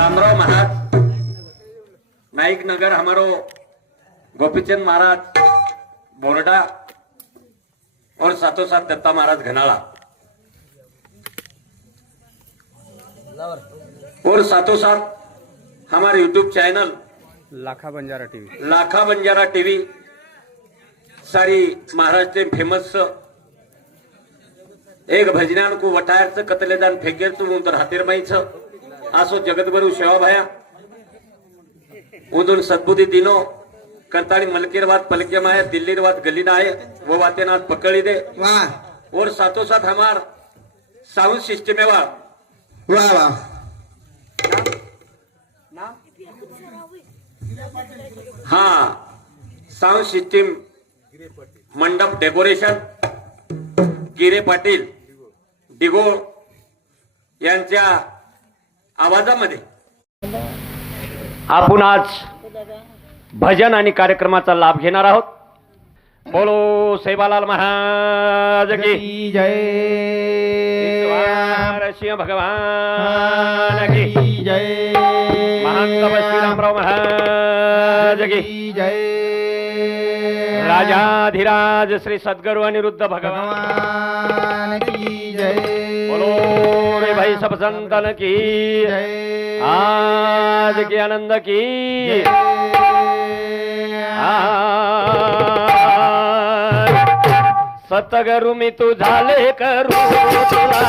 रामराव महाराज नाइक नगर हमारो गोपीचंद महाराज बोरडा और साथों साथ दत्ता महाराज घनाला और साथों साथ हमारे यूट्यूब चैनल लाखा बंजारा टीवी सारी महाराष्ट्र फेमस एक भजनान को वटायरचं कतलेदान फेकेरचं नंतर हातेरमाईचं असो जगतगुरु शेवाभाया उदून सद्बुद्धी दिनो करताळी मलकीरवाद पलकेमाया दिल्लीरवाद गलीना आहे वो वातेनाथ पकड़ी दे वाह और साथों साथ हमार साउंड सिस्टम है वाह वाह हाँ साउंड सिस्टम मंडप डेकोरेशन गिरे पाटील डिगो यांच्या आवाजामध्ये आपण आज भजन आणि कार्यक्रमाचा लाभ घेणार आहोत. बोलो सेवालाल महाराज की जय सिंह भगवान की जय महंत श्रीरामराव महाराज की जय राजाधिराज श्री सद्गुरु अनिरुद्ध भगवान की जय बोलो रे भाई सब संतन की जय आज की आनंद की सतगुरु मी तू झाले करू तुला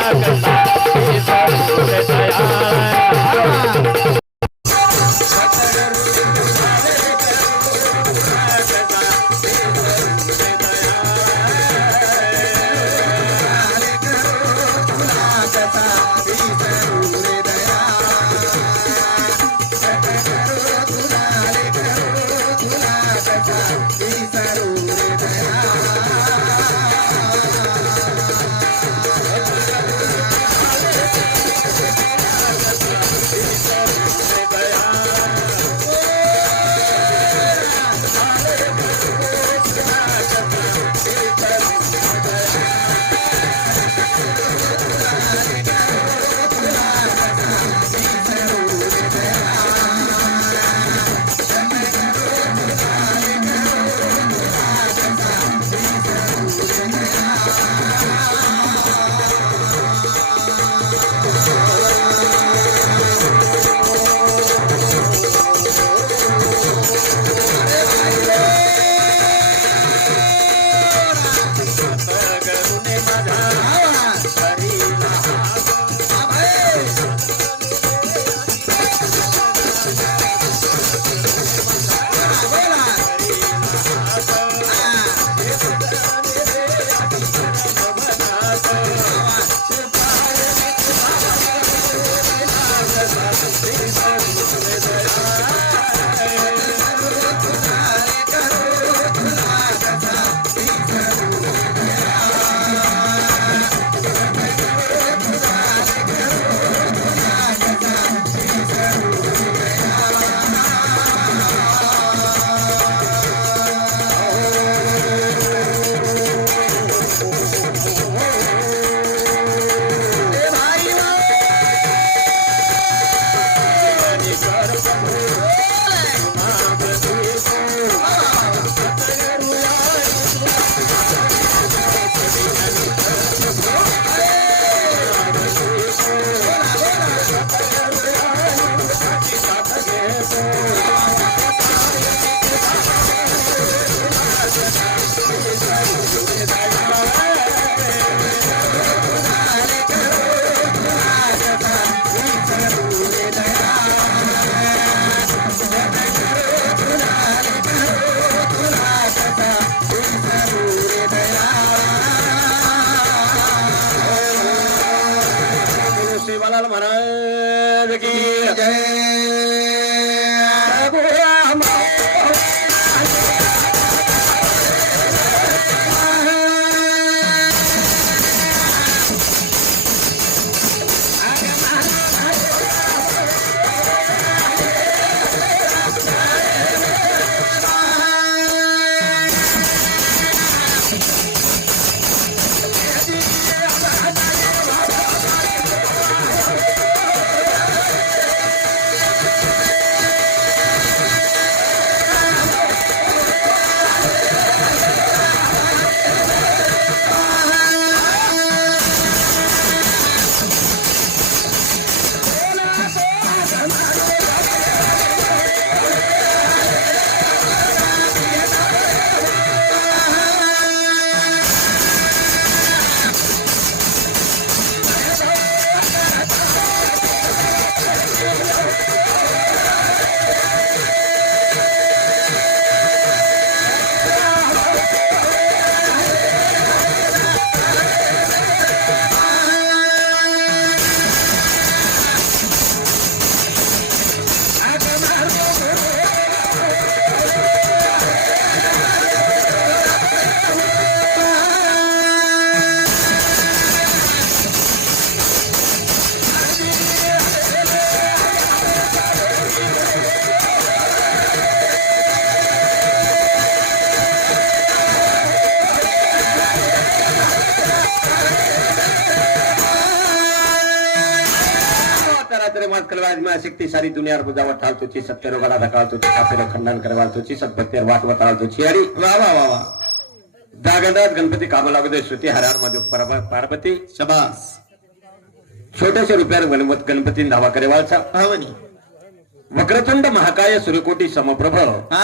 नमाज करवाज में शक्ति सारी दुनिया बुझावट ठाल तुझी सत्य रोगाला धकाल तुझी काफेरो खंडन करवाल तुझी सद्भक्तेर वाट वताल तुझी अरी वा वा वा वा दागदात गणपती काम लागू श्रुती हरार मध्ये पार्वती शबास छोट्याशा रुपयावर गणपती धावा करेवालचा भावनी वक्रतुंड महाकाय सूर्यकोटी समप्रभ हा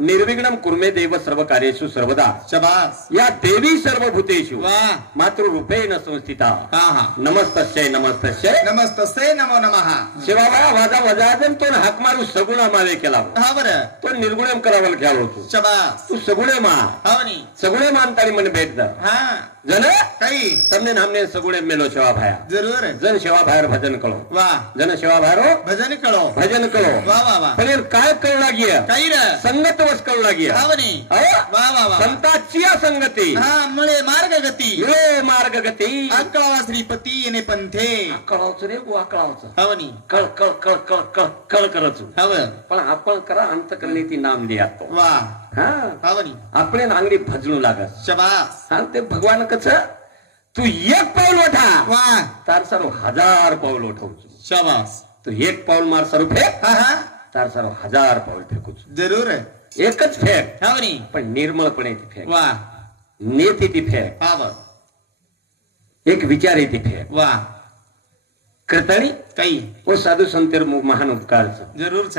निर्विघ्नम कुर्मे देव सर्व कार्येषु सर्वदा शबास या देवी सर्वभूतेषु वा मातृ रूपेण संस्थिता हा हा नमस्तस्यै नमस्तस्यै नमस्तसे नमो नमः शिवाबाया वाजा वजाजन तो हाक मारू सगुणा मावे केला हा बरं तो निर्गुणम करावल घ्यावं होतो शबास तू सगुणे मा भावनी सगुणे मानतानी મને भेट दा हा जन कई તમને નામને સગુણે મેલો સેવા ભાયા जरूर જન સેવા ભાયર ભજન કરો वा જન સેવા ભાયરો भजन कळो भजन करो वा वा वा पण काय करू लागिया काही र संगत वस करू लागिया भावनी अहो, वा वा वा संताची संगती हा मुळे मार्ग गती यो मार्ग गती अकळावा श्रीपती येणे पंथे कळावचं रे बुवा कळावचं भावनी कळ कळ कळ कळ कळ कळ करच हव पण आपण करा अंतकरणी ती नाम लिया तो वा हा भावनी આપણે નાંગડી ભજણું લાગસ शबास હા તે ભગવાન કછ તું એક પાઉલ વઠા वा તાર સારો 1000 પાઉલ ઉઠવું છું शबास તું એક પાઉલ માર સારું ફેક हा हा તાર સારો 1000 પાઉલ ફેકું છું जरूर એક જ ફેક भावनी પણ નિર્મળપણેથી ફેક वा નેતિથી ફેક हा वा એક વિચારેથી ફેક वा કરતાણી काही वो साधु संतेर महान उपकार છે जरूर छ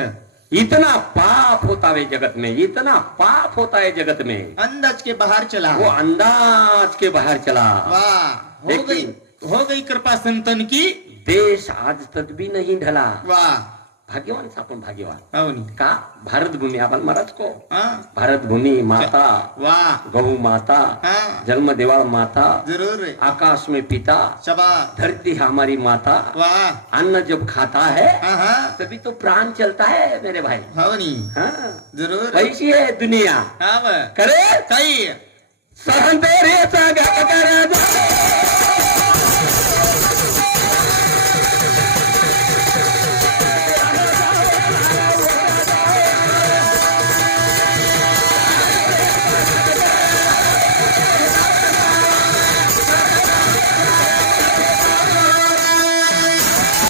इतना पाप होता है जगत में इतना पाप होता है जगत में अंदाज के बाहर चला वो अंदाज के बाहर चला वाह लेकिन हो गई कृपा संतन की देश आज तक भी नहीं ढला वाह भाग्यवान से आपण भाग्यवान भावनी का भारत भूमि आपण महाराज को हाँ भारत भूमि माता वाह गौ माता हाँ जन्म देवा माता जरूर आकाश में पिता शबास धरती है हमारी माता वाह अन्न जब खाता है हाँ हाँ तभी तो प्राण चलता है मेरे भाई भावनी हाँ जरूर ऐसी है दुनिया हाँ वा करे काही सहन तेरे सगा कर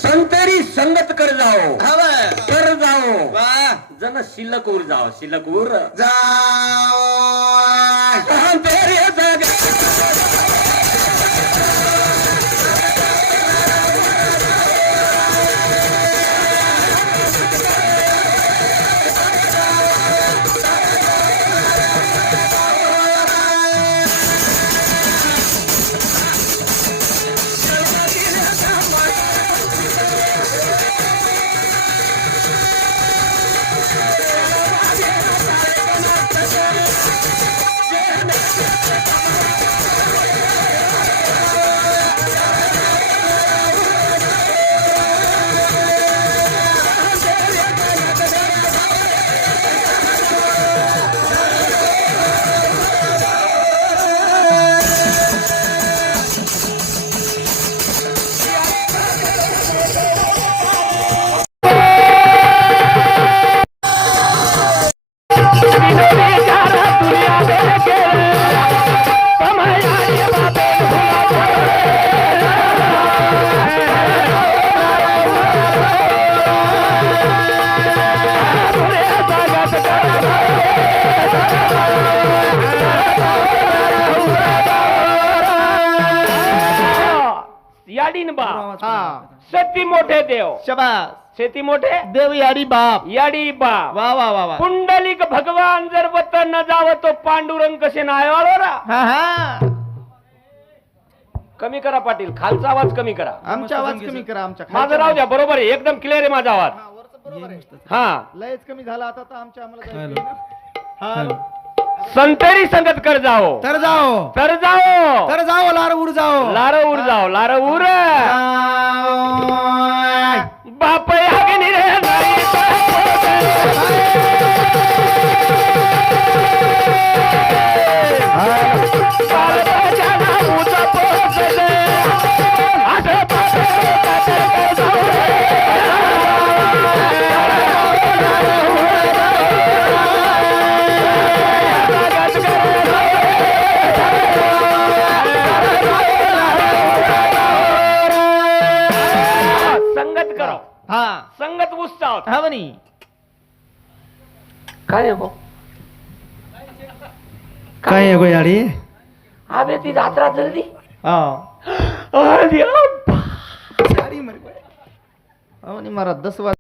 संतेरी संगत कर जाओ हाँ वा कर जाओ वाह जन शिल्लक उर जाओ शिल्लक उर जाओ सहन तेरे सगा याडीन बा हा शेती मोठे देव शबास शेती मोठे देव याडी बाप याडी बा वा वा वा वा पुंडलिक भगवान जर वतन न जाव तो पांडुरंग कसे नाही वाळोरा हा हा कमी करा पाटील खालचा आवाज कमी करा आमचा आवाज कमी करा आमच्या माझा राहू द्या बरोबर आहे एकदम क्लिअर आहे माझा आवाज हा लयच कमी झाला आता तर आमच्या आम्हाला हा संतेरी संगत कर जाओ तर जाओ तर जाओ तर जाओ लार उड जाओ लार उर जाओ लार उर बाप यागिनी रे नाही पार्वतीच्या नाऊचा पोचले. असं हा संगत उत्सव हा म्हणी काय भाऊ काय आहे गो याडी अबे ती रात्रा जल्दी हा अरे अब्बा. याडी मर म्हणी मारा 10 वाज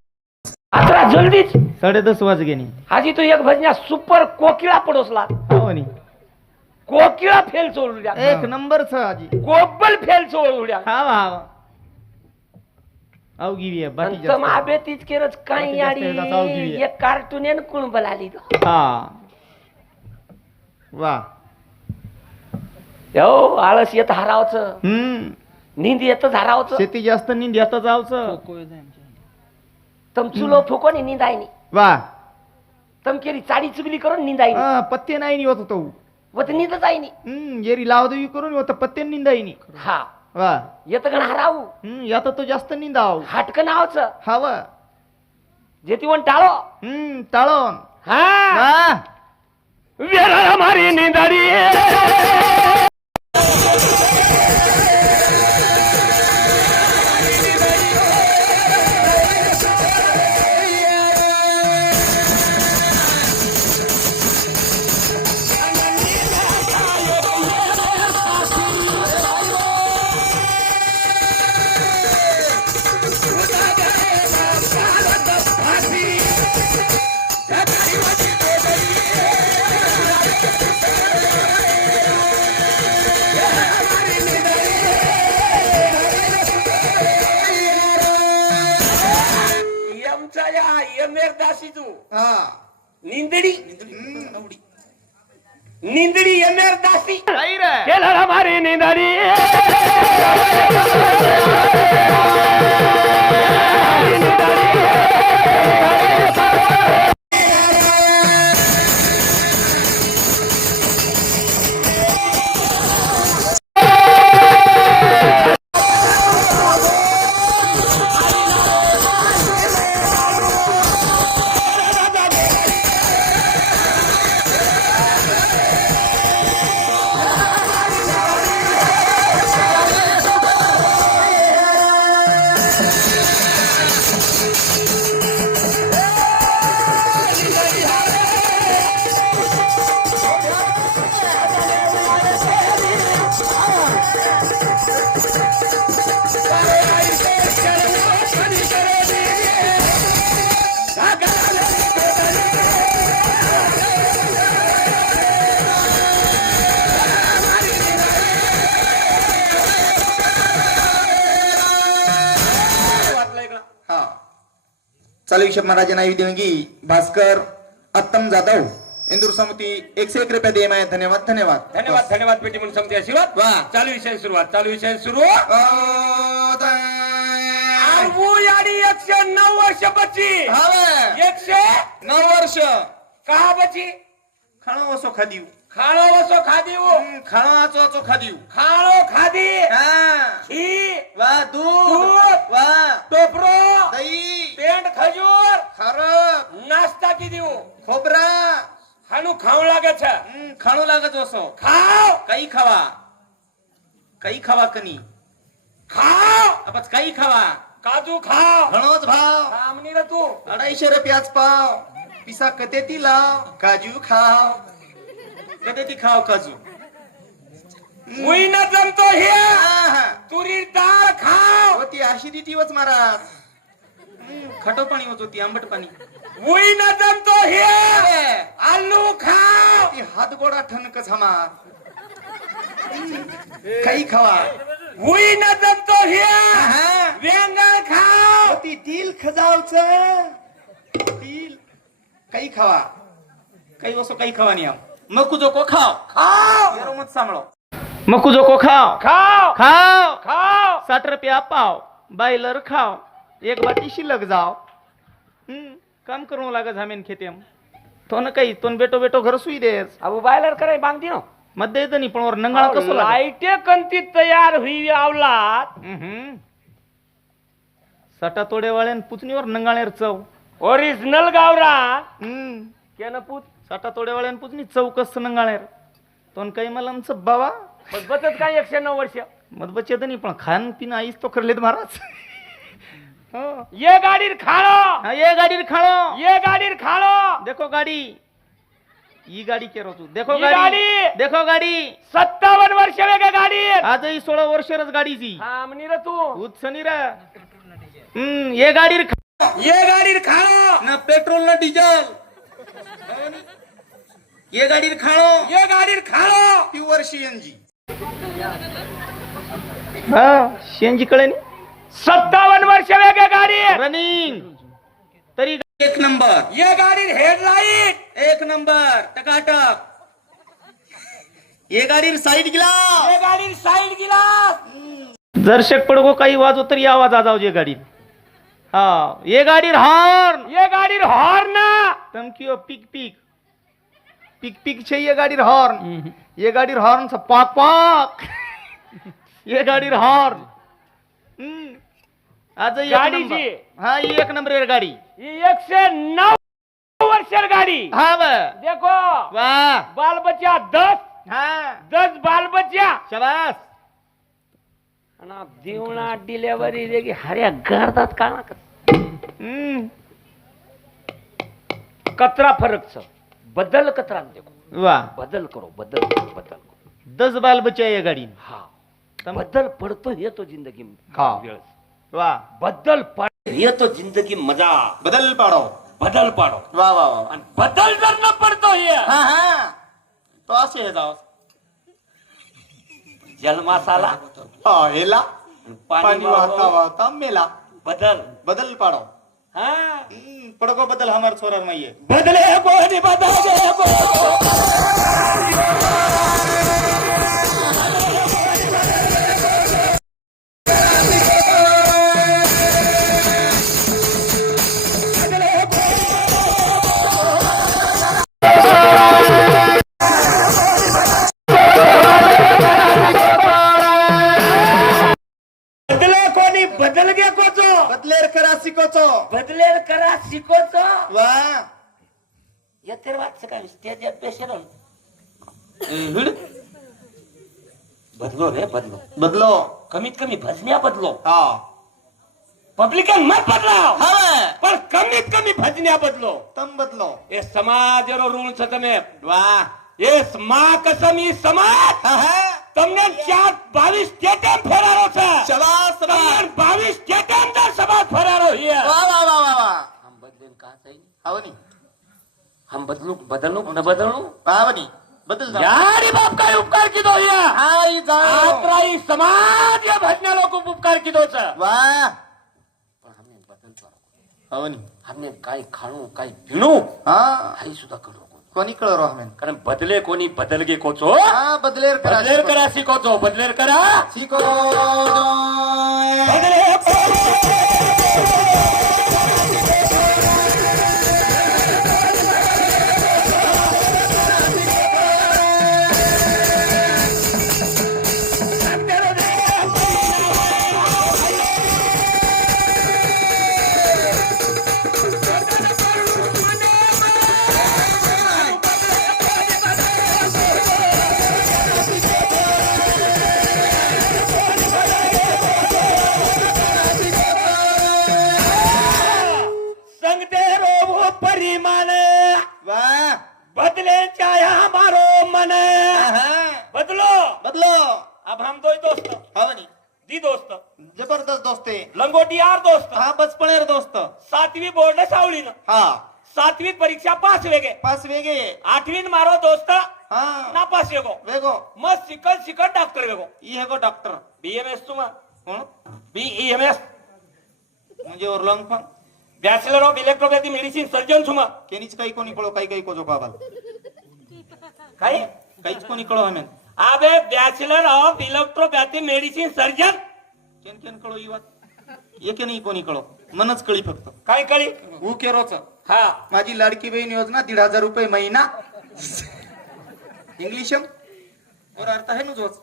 रात्रा जल्दीच 10:30 वाज गेनी आजी तो एक भजन्या सुपर कोकिळा पडोसला हा म्हणी कोकिळा फेल सोडू द्या एक नंबरच आजी गोबल फेल सोडू द्या हा हा अवगी बी आहे, बाकी तर जास्त आहे. माबे तीच केरच बाकी काही जास्त याडी आहे, जाऊ घेऊया. एक कार्टून आहे कुण बलाली हा वा हो आळस येत हारावचं हम्म निंद येत हारावचं शेती जास्त निंद आता जावचं तम चुलो फुकोनी निंदायनी वा तम केली चाडी चुगली करून निंदायनी हा, पत्ते नाही निवत होतो व ते निंदच आईनी येरी लावदेवी करून होता पत्ते निंदाईनी हा वा येत गण हारावू यात तो जास्त निंदाव हाटक नावचं हा वा जेती वन टाळो टाळून हा हा वेळा मारी निंदाडी निंदडी निंदडी एमेर दासी काय रे केला मारी निंदडी चालू हिशोब महाराज नावी देणगी भास्कर उत्तम जाधव इंदूर समिती 101 रुपये देय आहे धन्यवाद धन्यवाद धन्यवाद धन्यवाद पेटी म्हणून समती आशीर्वाद वा. चालू विषय सुरुवात चालू विषय सुरू याडी 109 वर्ष बची 109 वर्ष कहा बची खाणो वसो खादीव खाणो वसो खादीव खाणो आचो आचो खादीव खाणो खादी हा ही वा दूध वा टोपरो दही पेंड खजूर खारक नाश्ता की देऊ खोबरा खाणू खाऊ लागे छ खाणो लागत वसो खाओ काही खावा कनी खाओ आपच काही खावा काजू खाओ घणोच भाव कामनी रे तू 250 रुपयाच पाव पिसा कतेती लाव काजू खाव कतेती खाव काजू मुई न जमतो हे आहा. तुरी डाळ खाओ होती acidity वच महाराज खटो पाणी होत होती आंबट पाणी मुई न जमतो हे आलू खाओ ती हात गोडा ठणकच हमार काही खावा मुई न जमतो हे आहा. वेंगण खाओ होती तिल खजावच तिल काही खावा काही वसो काही खावा नाही आम मकू जो को खाव खाओ यारो मत सांभळो मकू जो को खाओ खाओ खाओ खाओ 60 रुपया पाव बायलर खाओ एक बाटी शिल्लक जाओ काम करू लाग जमीन खेती तो न काही तो बेटो बेटो घर सुई देस अबू बायलर करे बांगती नो मध्ये येतं नाही पण वर नंगाळा कसं लागे? लाईटे कंती तयार हुई आवलात सटा तोडेवाळ्यान पुचणीवर नंगाळ्यार चव ओरिजिनल गावरा केन पूत सटा तोडेवाळ्यान पुचणी चव कस नंगाळ्यार तो काही मला आमचं बाबा बचत काय 109 वर्ष मत बचत नाही पण खान पिन आईच तो करलेत महाराज हो ये गाड़ी खाड़ो हाँ ये गाड़ी खाड़ो ये गाड़ी खाड़ो देखो गाड़ी ही गाडी केरो तू देखो ही गाडी गाडी. देखो गाडी 57 वर्ष वेगळ्या गाडी आजही 16 वर्षांच गाडीची थांबणी रे तू उत्सनी रे ये गाडी ये गाडी खाओ ना पेट्रोल ना डीजल ये गाडी खाओ ये गाडी खाड़ो प्युअर सीएनजी हा शेंजी कळे 57 वर्ष वेगळ्या गाडी रनिंग तरी एक नंबर ये गाडी हेडलाइट एक नंबर टकाटक ये गाडी साईड गेला ये गाडी साइड गिलास दर्शक पडगो काही वाजो तरी आवाज आजाव जे गाडी हा ये गाडी हॉर्न ये गाडी हॉर्न तमकियो पिक पिक पिक पिक छे ये गाडी हॉर्न ये गाडी हॉर्न सा पाक पाक ये गाडी हॉर्न आज गाडीची. हा ही एक नंबर आहे गाडी ही 109 वर्ष गाडी हा बा देखो वाह बाल बच्चा 10 हा बाल बच्चा शाबास आणि देवणा डिलेवरी देगी हऱ्या गर्दात का कचरा फरक छ बदल कचरा देखो वाह बदल करो बदल करो बदल करो 10 बाल बच्चे आहे या गाडी हा बदल पडतो येतो जिंदगी हा. वाह बदल येतो जिंदगी मजा बदल पाडो बदल पाडो वा वा वा आणि बदल जर न पडतो ये हा हा तो असे जाओ जन्मासाला हा हेला पाणी पाणी वाहता वाहता मेला बदल बदल पाडो हा पडको बदल हमार छोरार नाहीये बदले कोणी बदल बदले कोणी बदल घे कोचो बदलेर करा शिकोचो बदले करा शिकोचो वा येते वाटचं काय स्टेज पेशल बदलो रे बदलो बदलो कमीत कमी भजन्या बदलो हा पब्लिकन मत बदलाव हा पण कमीत कमी भजन्या बदलो तम बदलो એ સમાજનો રૂલ છે તમે વાહ એ માં કસમી સમાજ હા હા તમને 22 સ્ટેટમ ફેરારો છે શાબાશ તમને શાબાશ 22 સ્ટેટમ દર સમાજ ફેરારો છે वा वा वा वा वा हम बदलेन का चाहिए आवनी हम बदलू न बदलू आवनी बदल जाओ यारी बाप काय उपकार कीधो ये आई जाओ आत्राई समाज या भजन्या लोक उपकार कीधो છે वाह पण हमने बदल करो आवनी हमने काय खाणू काय पिणू हा हाई सुद्धा करू कोणी कळरो हमेन कारण बदले कोणी बदल गे कोचो हा बदलेर करा बदलेर करा शिकोचो बदलेर करा शिको बदले संगते रोबो परिमाण वाह बदले चाया हमारो मन हा बदलो बदलो अब हम दो दोस्त आवनी दी दोस्त जबरदस्त दोस्ते लंगोटी यार दोस्त हा बचपनेर दोस्त 7वी बोर्ड सावळीन हा 7वी परीक्षा पास वेगे पास वेगे 8वी मारो दोस्त हा नापास वेगो वेगो मग शिकत डॉक्टर वेगो ई हेगो डॉक्टर बीएमएस तुमा कोण बीईएमएस म्हणजे ओरलंग पण bachelor of electropathy medicine surgeon तुमा केनीच काही कोणी कळो काही काही कोजो काबाल काय काहीच कोणी कळो हमेन आबे bachelor of electropathy medicine surgeon केन केन कळो ई वात एके नाही कोणी कळो मनच कळी फक्त काय कळी हु केरोच हा माझी लाडकी बहीण योजना 1,500 रुपये महिना इंग्लिश और अर्थ है नुजोच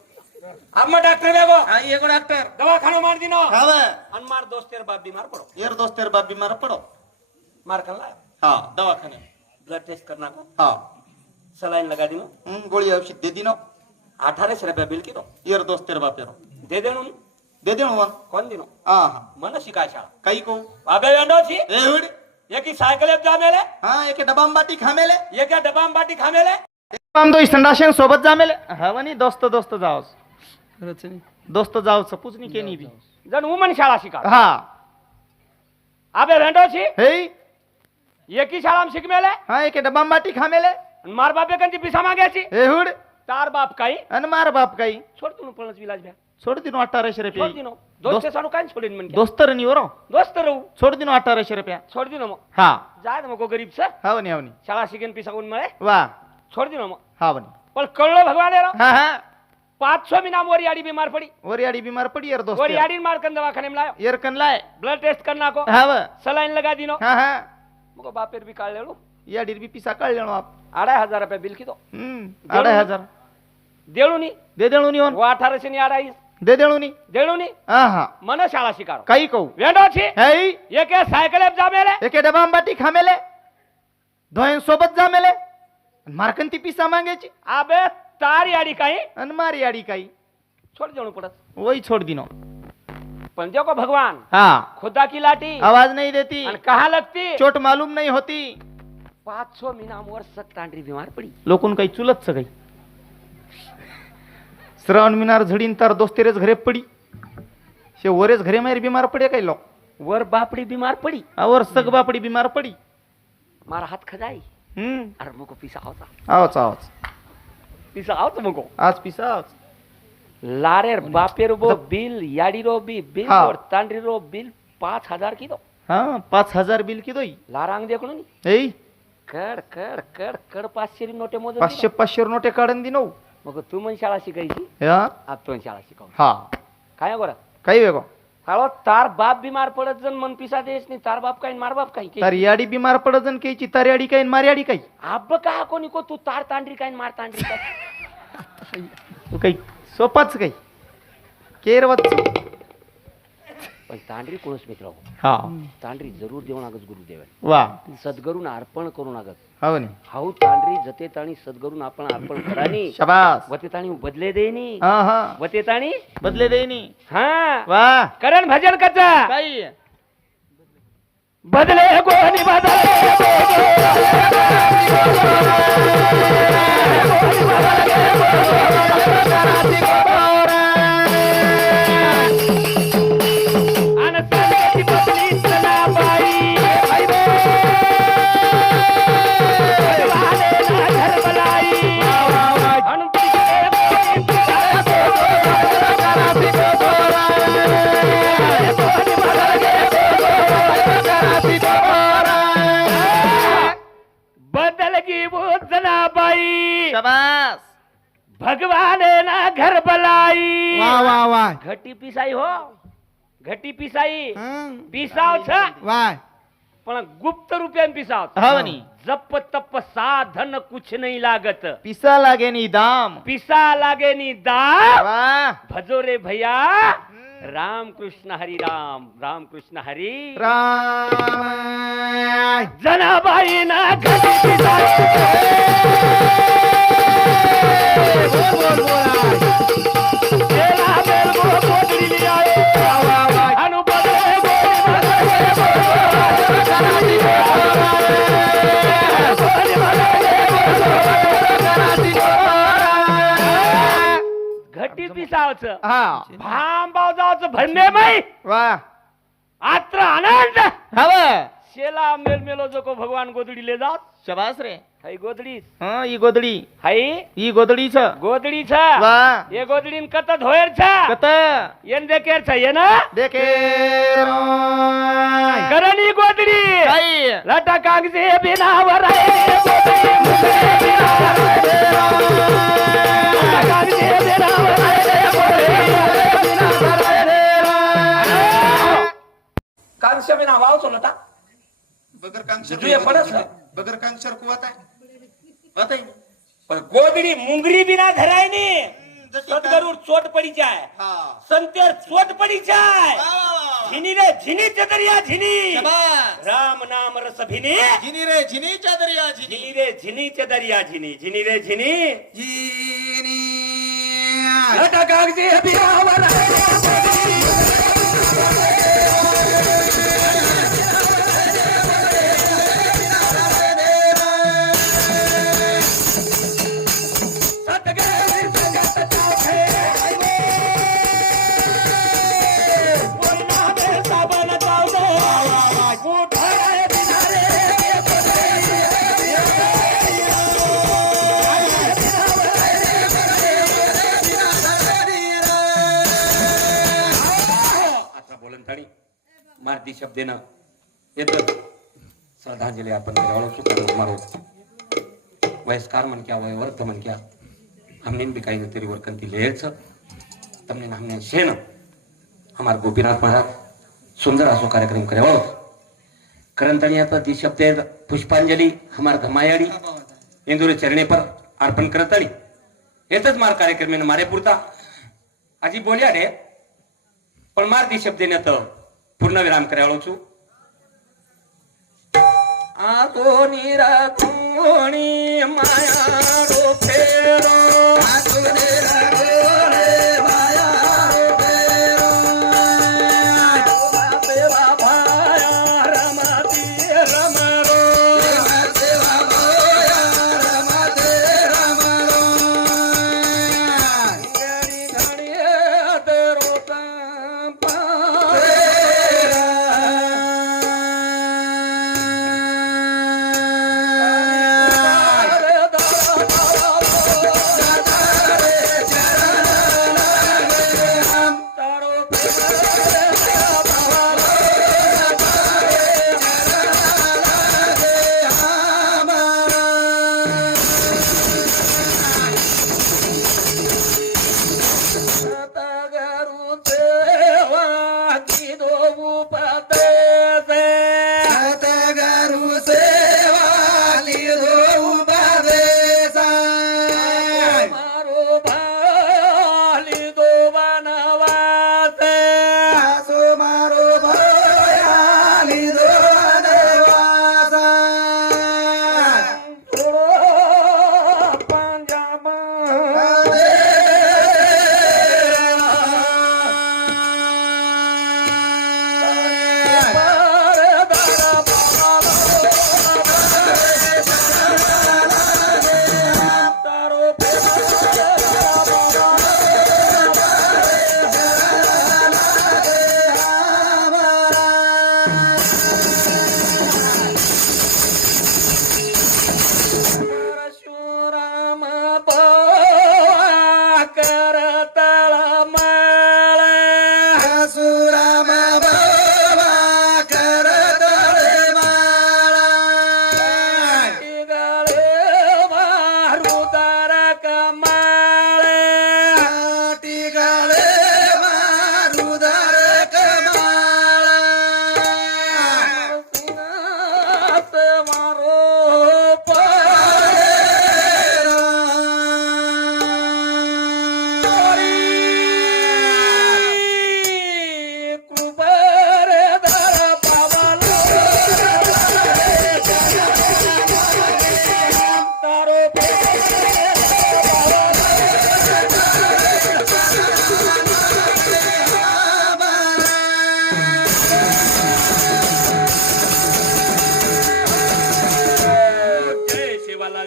अम्मा डॉक्टर वेगो हा एगो डॉक्टर दवाखाना मार दिनो हावे अन मार दोस्तेर बाप बीमार पड़ो यार दोस्तेर बाप बीमार पड़ो मार कर लाया हाँ दवाखाने ब्लड टेस्ट करना को हाँ सलाइन लगा दिनो गोळी औषध दे दिनो 1800 रुपया बिल की दो यार दोस्तेर बाप यारो दे देनो दे दे मग कोण दिनो हा मन शिकाय शाळा काही को अबे वेंडोची एवढे एकी सायकल जामेले हा एक डबाम बाटी खामेले एका डबाम बाटी खामेले आम दो संडाशन सोबत जामेले हवनी दोस्त दोस्त जाओस दोस्त जाओस पुचनी केनी बी जण उमन शाळा शिका हा अबे वेंडोची हे एकी शाळा शिकमेले हा एक डबाम बाटी खामेले मार बापे कंची पिसा मागायची एहुड तार बाप काही अन मार बाप काही छोड तू पळच विलाज भ्या छोड दिनो 1800 छोड रुपये दिनो दोस्त सानू काय सोडीन म्हण दोस्तर नि वरो दोस्त रहू छोड दिनो 1800 रुपया छोड दिनो मग हा जाय मग गरीब सर हवनी हवनी शाळा शिकेन पिसा कोण मळे वा छोड दिनो मग हवनी पण कळलो भगवान रे हा हा 500 मीना मोरी आडी बीमार पडी वरी आडी बीमार पड़ी यार दोस्त मोरी आडी मार कन दवाखाने में लायो यार कन लाए ब्लड टेस्ट करना को हाव सलाइन लगा दिनो हा हा मग बापेर भी काढ लेलो या डीर बी पिसा काढ लेनो आप 2500 रुपये बिल की तो 2500 देळू नी दे देणू नी वो 1800 नी 28 दे देणू नी देळू नी हा हा मन शाळा शिकारो काही कहू वेंडो छी हे एक सायकल एप जामेले एके डबा बाटी खामेले दोन सोबत जामेले मारकन ती पिसा मागायची अबे तारी आडी काही अन मारी आडी काही छोड़ देणू पड़त वही छोड़ दिनो पण देखो भगवान हाँ खुदा की लाठी आवाज नहीं देती और कहाँ लगती चोट मालूम नहीं होती 500 मीना मोर सक तांडरी बीमार पडी लोकून काही चुलत काही श्रावण मिनार झडीन तार दोस्तेरेच घरे पडी शे वरेच घरे मार बीमार पडे काही लोक वर बापडी बीमार पडी आवर सग बापडी बीमार पडी मारा हाथ खजाई अरे मुको पिसा आवता आवच आवच पिसा आवतो मुको आज पिसा आवच लारेर बापेर बो बिल याडी रो बी बिल हाँ। और तांडरी रो बिल 5000 की दो हाँ 5000 बिल की दोई लारांग देखलो नी ऐ कड कड कड कड 500 री नोटे मोजून 500 500 नोटे काढून दिनो मग तू मन शाळा शिकायची हा आज तो शाळा शिकाव हा काय गोरा काही वेगो हालो तार बाप बीमार पडत जन मन पिसा देस नी तार बाप काही मार बाप काही तार याडी बीमार पडजन काही तारी आडी काही मारी आडी काही अब का कोणी को तू तार तांडरी काही मार तांडरी काही तू काही सोपाच काही केरवत पण तांडरी कोणच मित्र हा तांडरी जरूर देऊ नागस गुरुदेव वा सद्गुरून अर्पण करू नागस हो नी हाऊ तांडरी जते ताणी सद्गुरून आपण अर्पण करानी शाबास वते ताणी बदले देनी हा हा वते ताणी बदले देनी हाँ वा करण भजन कचा काही बदले कोणी बदल की वो जनाबाई शाबास भगवान ना घर बलाई वा वा वा घटी पिसाई हो घटी पिसाई पिसाव छ वाह पण गुप्त रुपयान पिसाव हो नी जप तप साधन कुछ नहीं लागत पिसा लागे नी दाम पिसा लागे नी दाम वाह भजो रे भैया राम कृष्ण हरी राम राम कृष्ण हरी राम जनाबाई ना घटी पिसाई तेरा बेल वो कोटरी ले आए अनु बदले घटी पिसावच हा भांबाव जावच भरणे माई वाह आत्र आनंद हवा शेला मेल मेलो जो को भगवान गोदडी ले जाओ शाबास रे हाय गोदडी हा ई गोदडी हाय ई गोदडी छ गोदडी छ वाह ये गोदडीन कत धोयर छ कत येन देकेर छ ये ना देखे करणी गोदडी काही लटा कागजे बिना वराय गोदडी मुकरे बिना लटा कागजे बिना वराय गोदडी बिना वराय कागजे बिना वाव लटा बगर कांक्षर तुझे पडस ना बगर कांक्षर कुवात आहे बताई पण गोदडी मुंगरी बिना धराय नी सदगरुर चोट पड़ी जाए हा संतेर चोट पड़ी जाए झिनी रे झिनी चदरिया झिनी शाबास राम नाम रस भिनी झिनी रे झिनी चादरिया झिनी झिनी रे झिनी चदरिया झिनी झिनी रे झिनी झिनी लटा कागजे बिहावर मारती शब्देनं येतं श्रद्धांजली आपण करावं मारो वयस्कार म्हणक्या वयवर्थ म्हणक्या हमने भी काही तरी वरकंती लेच तमने हमने शेन हमार गोपीनाथ महाराज सुंदर असो कार्यक्रम करावं करंतणी आता ती शब्द पुष्पांजलि हमार धमायाड़ी इंदुर चरणे पर अर्पण करतणी येतच मार कार्यक्रम में मारे पुरता आजी बोलिया रे पण मार दी शब्द ने तो पूर्ण विराम करावं छु आ तो निरा कोणी माया रो फेरो आ तो निरा कोणी माया रो फेरो देवा भाया रमाती रमरो देवा भाया रमाते रमरो घड़ी घड़ी तेरो कंपा देवा की दो